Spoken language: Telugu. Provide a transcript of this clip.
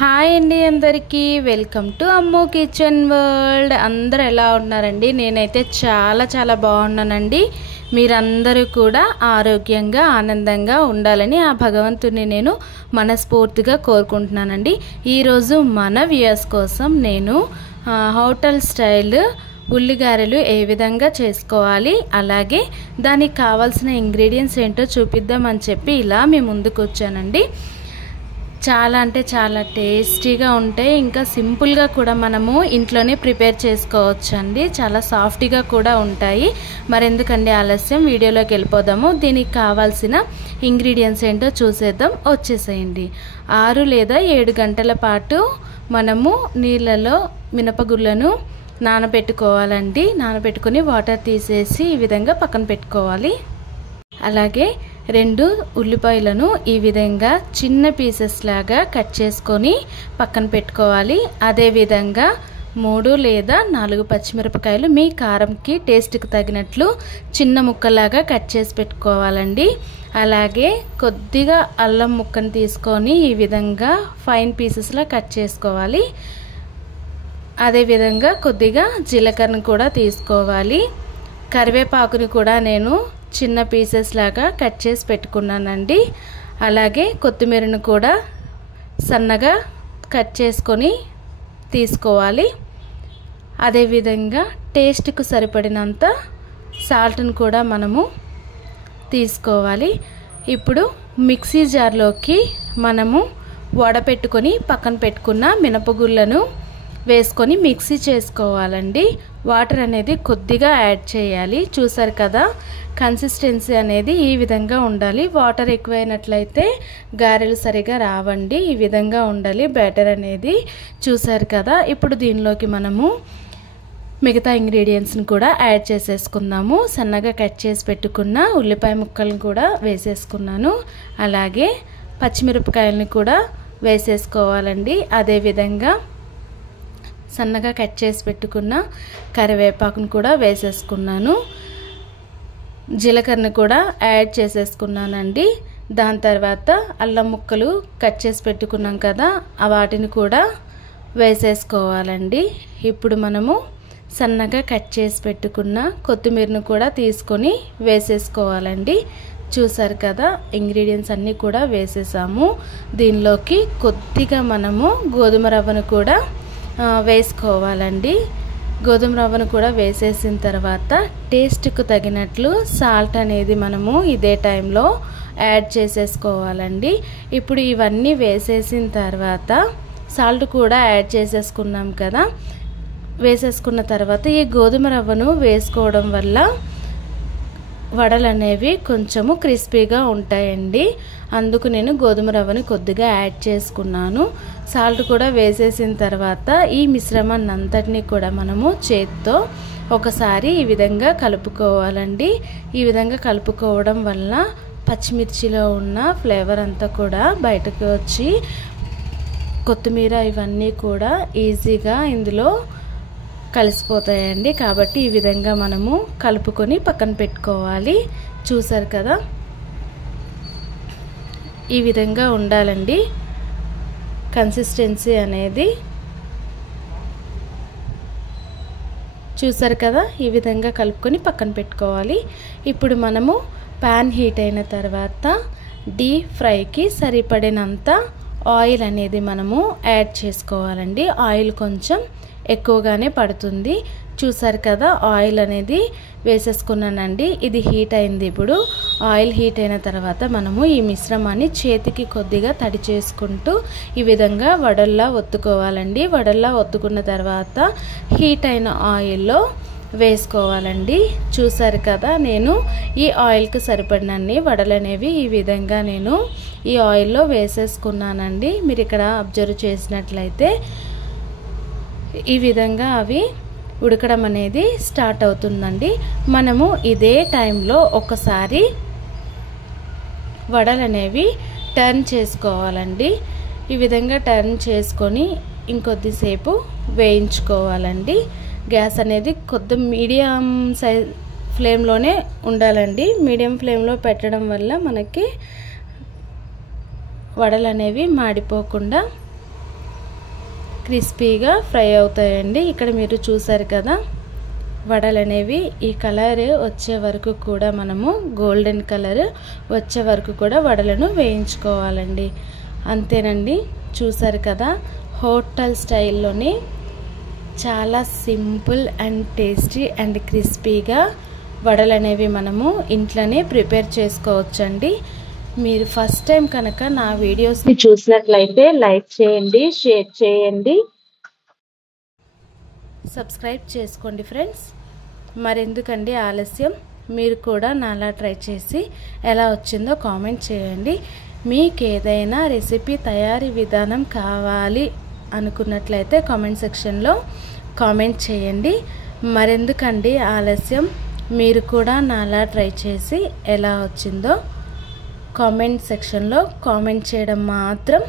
హాయ్ అండి, అందరికీ welcome to Ammu kitchen world. అందరూ ఎలా ఉన్నారండి? నేనైతే చాలా బాగున్నానండి. మీరందరూ కూడా ఆరోగ్యంగా ఆనందంగా ఉండాలని ఆ భగవంతుని నేను మనస్ఫూర్తిగా కోరుకుంటున్నానండి. ఈరోజు మన వ్యూయర్స్ కోసం నేను హోటల్ స్టైల్ ఉల్లిగారెలు ఏ విధంగా చేసుకోవాలి, అలాగే దానికి కావాల్సిన ఇంగ్రీడియంట్స్ ఏంటో చూపిద్దామని చెప్పి ఇలా మీ ముందుకు వచ్చానండి. చాలా అంటే చాలా టేస్టీగా ఉంటాయి. ఇంకా సింపుల్గా కూడా మనము ఇంట్లోనే ప్రిపేర్ చేసుకోవచ్చు అండి. చాలా సాఫ్ట్గా కూడా ఉంటాయి. మరెందుకండి ఆలస్యం, వీడియోలోకి వెళ్ళిపోదాము. దీనికి కావాల్సిన ఇంగ్రీడియంట్స్ ఏంటో చూసేద్దాం. వచ్చేసేయండి. 6 లేదా 7 గంటల పాటు మనము నీళ్ళలో మినపగుళ్ళను నానబెట్టుకోవాలండి. నానబెట్టుకొని వాటర్ తీసేసి ఈ విధంగా పక్కన పెట్టుకోవాలి. అలాగే 2 ఉల్లిపాయలను ఈ విధంగా చిన్న పీసెస్ లాగా కట్ చేసుకొని పక్కన పెట్టుకోవాలి. అదేవిధంగా 3 లేదా 4 పచ్చిమిరపకాయలు మీ కారంకి టేస్ట్కి తగినట్లు చిన్న ముక్కలాగా కట్ చేసి పెట్టుకోవాలండి. అలాగే కొద్దిగా అల్లం ముక్కను తీసుకొని ఈ విధంగా ఫైన్ పీసెస్లా కట్ చేసుకోవాలి. అదేవిధంగా కొద్దిగా జీలకర్రను కూడా తీసుకోవాలి. కరివేపాకుని కూడా నేను చిన్న పీసెస్ లాగా కట్ చేసి పెట్టుకున్నానండి. అలాగే కొత్తిమీరను కూడా సన్నగా కట్ చేసుకొని తీసుకోవాలి. అదేవిధంగా టేస్ట్కు సరిపడినంత సాల్ట్ను కూడా మనము తీసుకోవాలి. ఇప్పుడు మిక్సీ జార్లోకి మనము వడపెట్టుకొని పక్కన పెట్టుకున్న మినపగుళ్ళను వేసుకొని మిక్సీ చేసుకోవాలండి. వాటర్ అనేది కొద్దిగా యాడ్ చేయాలి. చూసారు కదా, కన్సిస్టెన్సీ అనేది ఈ విధంగా ఉండాలి. వాటర్ ఎక్కువైనట్లయితే గారెలు సరిగా రావండి. ఈ విధంగా ఉండాలి బ్యాటర్ అనేది. చూసారు కదా, ఇప్పుడు దీనిలోకి మనము మిగతా ఇంగ్రీడియంట్స్ని కూడా యాడ్ చేసేసుకుందాము. సన్నగా కట్ చేసి పెట్టుకున్న ఉల్లిపాయ ముక్కలను కూడా వేసేసుకున్నాను. అలాగే పచ్చిమిరపకాయలని కూడా వేసేసుకోవాలండి. అదేవిధంగా సన్నగా కట్ చేసి పెట్టుకున్న కరివేపాకును కూడా వేసేసుకున్నాను. జీలకర్రను కూడా యాడ్ చేసేసుకున్నానండి. దాని తర్వాత అల్లం ముక్కలు కట్ చేసి పెట్టుకున్నాం కదా, వాటిని కూడా వేసేసుకోవాలండి. ఇప్పుడు మనము సన్నగా కట్ చేసి పెట్టుకున్న కొత్తిమీరను కూడా తీసుకొని వేసేసుకోవాలండి. చూసారు కదా, ఇంగ్రీడియంట్స్ అన్నీ కూడా వేసేసాము. దీనిలోకి కొద్దిగా మనము గోధుమ రవ్వను కూడా వేసుకోవాలండి. గోధుమ రవ్వను కూడా వేసేసిన తర్వాత టేస్ట్కు తగినట్లు సాల్ట్ అనేది మనము ఇదే టైంలో యాడ్ చేసేసుకోవాలండి. ఇప్పుడు ఇవన్నీ వేసేసిన తర్వాత సాల్ట్ కూడా యాడ్ చేసేసుకున్నాం కదా. వేసేసుకున్న తర్వాత ఈ గోధుమ రవ్వను వేసుకోవడం వల్ల వడలు అనేవి కొంచెము క్రిస్పీగా ఉంటాయండి. అందుకు నేను గోధుమ రవ్వని కొద్దిగా యాడ్ చేసుకున్నాను. సాల్ట్ కూడా వేసేసిన తర్వాత ఈ మిశ్రమాన్ని అంతటినీ కూడా మనము చేత్తో ఒకసారి ఈ విధంగా కలుపుకోవాలండి. ఈ విధంగా కలుపుకోవడం వల్ల పచ్చిమిర్చిలో ఉన్న ఫ్లేవర్ అంతా కూడా బయటకు వచ్చి కొత్తిమీర ఇవన్నీ కూడా ఈజీగా ఇందులో కలిసిపోతాయండి. కాబట్టి ఈ విధంగా మనము కలుపుకొని పక్కన పెట్టుకోవాలి. చూసారు కదా, ఈ విధంగా ఉండాలండి కన్సిస్టెన్సీ అనేది. చూసారు కదా, ఈ విధంగా కలుపుకొని పక్కన పెట్టుకోవాలి. ఇప్పుడు మనము ప్యాన్ హీట్ అయిన తర్వాత డీప్ ఫ్రైకి సరిపడినంత ఆయిల్ అనేది మనము యాడ్ చేసుకోవాలండి. ఆయిల్ కొంచెం ఎక్కువగానే పడుతుంది. చూసారు కదా, ఆయిల్ అనేది వేసేసుకున్నానండి. ఇది హీట్ అయింది. ఇప్పుడు ఆయిల్ హీట్ అయిన తర్వాత మనము ఈ మిశ్రమాన్ని చేతికి కొద్దిగా తడి చేసుకుంటూ ఈ విధంగా వడల్లా ఒత్తుకోవాలండి. వడల్లా ఒత్తుకున్న తర్వాత హీట్ అయిన ఆయిల్లో వేసుకోవాలండి. చూసారు కదా, నేను ఈ ఆయిల్కి సరిపడినన్ని వడలు అనేవి ఈ విధంగా నేను ఈ ఆయిల్లో వేసేసుకున్నానండి. మీరు ఇక్కడ అబ్జర్వ్ చేసినట్లయితే ఈ విధంగా అవి ఉడకడం అనేది స్టార్ట్ అవుతుందండి. మనము ఇదే టైంలో ఒకసారి వడలు అనేవి టర్న్ చేసుకోవాలండి. ఈ విధంగా టర్న్ చేసుకొని ఇంకొద్దిసేపు వేయించుకోవాలండి. గ్యాస్ అనేది కొద్ది మీడియం సైజ్ ఫ్లేమ్లోనే ఉండాలండి. మీడియం ఫ్లేమ్లో పెట్టడం వల్ల మనకి వడలు అనేవి మాడిపోకుండా క్రిస్పీగా ఫ్రై అవుతాయండి. ఇక్కడ మీరు చూసారు కదా, వడలు అనేవి ఈ కలర్ వచ్చే వరకు కూడా మనము గోల్డెన్ కలర్ వచ్చే వరకు కూడా వడలను వేయించుకోవాలండి. అంతేనండి, చూసారు కదా, హోటల్ స్టైల్లోని చాలా సింపుల్ అండ్ టేస్టీ అండ్ క్రిస్పీగా వడలు అనేవి మనము ఇంట్లోనే ప్రిపేర్ చేసుకోవచ్చండి. మీరు ఫస్ట్ టైం కనుక నా వీడియోస్ని చూసినట్లయితే లైక్ చేయండి, షేర్ చేయండి, సబ్స్క్రైబ్ చేసుకోండి ఫ్రెండ్స్. మరెందుకండి ఆలస్యం, మీరు కూడా నాలా ట్రై చేసి ఎలా వచ్చిందో కామెంట్ చేయండి. మీకు ఏదైనా రెసిపీ తయారీ విధానం కావాలి అనుకున్నట్లయితే కామెంట్ సెక్షన్లో కామెంట్ చేయండి. మరెందుకండి ఆలస్యం, మీరు కూడా నాలా ట్రై చేసి ఎలా వచ్చిందో కామెంట్ సెక్షన్లో కామెంట్ చేయడం మాత్రం